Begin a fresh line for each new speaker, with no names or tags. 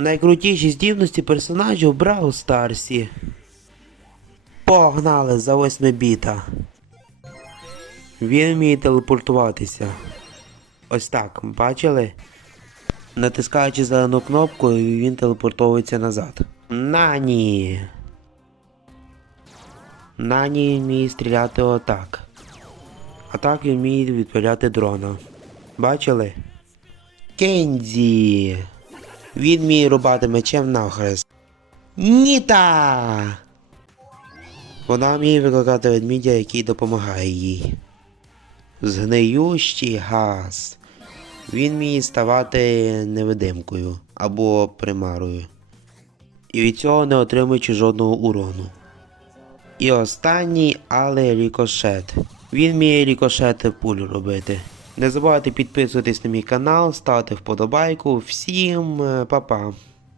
Найкрутіші здібності персонажів Брау Старсі. Погнали за 8 біта. Він вміє телепортуватися. Ось так, бачили? Натискаючи зелену кнопку, він телепортовується назад. Нані. Нані вміє стріляти отак. А так він вміє відправляти дрона. Бачили? Кензі. Він вміє рубати мечем навхрест. Ніта! Вона вміє викликати ведмідя, який допомагає їй. Згниющий газ. Він вміє ставати невидимкою або примарою. І від цього не отримуючи жодного урону. І останній, але рікошет. Він вміє рікошети пулю робити. Не забувайте підписуватись на мій канал, ставити вподобайку. Всім е, па-па.